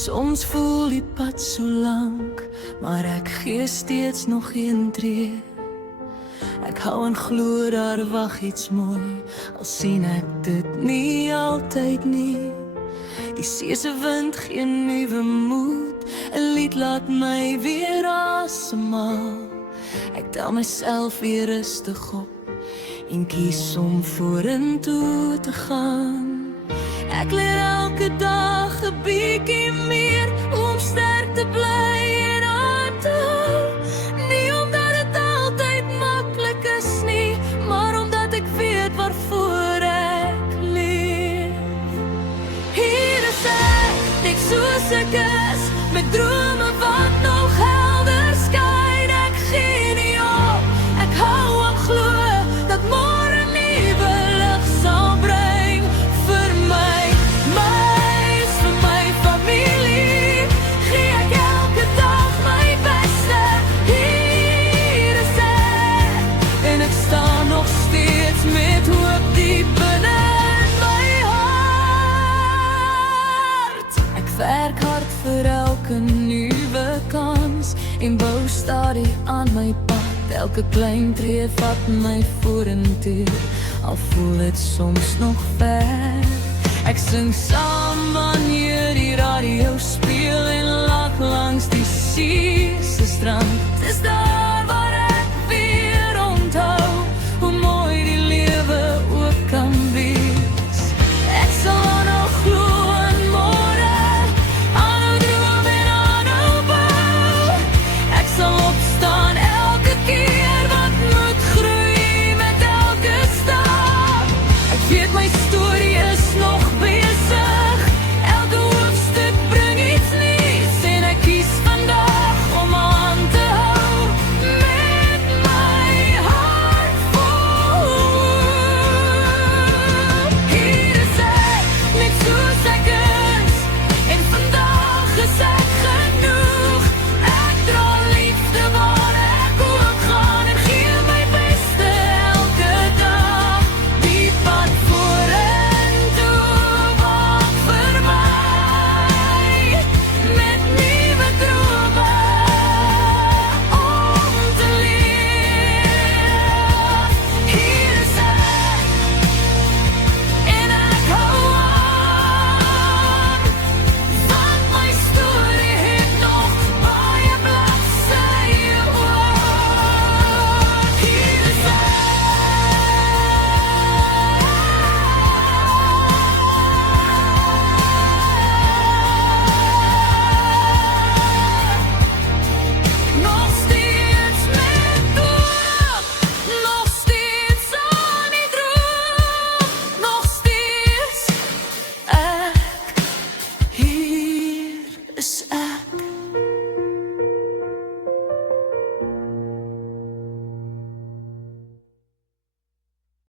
Soms voel die pad so lank, maar ek gee steeds nog een tree. Ek hou en glo daar wag iets mooi, al sien ek dit nie altyd nie. Die see se wind gee nuwe moed, 'n lied laat my weer asemhaal. Ek tel myself weer rustig op en kies om vorentoe te gaan. Ek leer elke dag 'n bietjie meer om sterk te bly en aan te hou. Nie omdat dit altyd maklik is nie, maar omdat ek weet waarvoor ek leef. Hier is ek soos ek is, met drome wat nog helder skyn. Ek gee nie op, ek hou aan glo dat môre nuwe lig sal bring vir my. Vir my familie gee ek elke dag my beste. Hier is ek, en ek staan nog steeds met hoop diep binne in my hart. Ek werk hard vir elke nuwe kans en bou stadig aan my pad. Elke klein tree vat my vorentoe, al voel dit soms nog ver. Ek sing saam wanneer die radio speel en lag langs die see se strand. Dis daar waar ek weer onthou hoe mooi die lewe ook kan wees. Ek sal nog glo in môre, aanhou droom en aanhou bou. Ek sal opstaan elke keer wat moet groei met elke stap. Ek weet my storie is nog besig, elke hoofstuk bring iets nuuts en ek kies vandag om aan te hou met my hart vol. Hier is ek, net soos ek is, en vandag is ek genoeg. Ek dra liefde waar ek ook gaan en gee my beste elke dag. Die pad vorentoe wag vir my, met nuwe drome om te leef. Hier is ek, en ek hou aan, want my storie het nog baie bladsye oop. Hier is ek. Nog steeds met hoop, nog steeds aan die droom, nog steeds ek, hier is ek.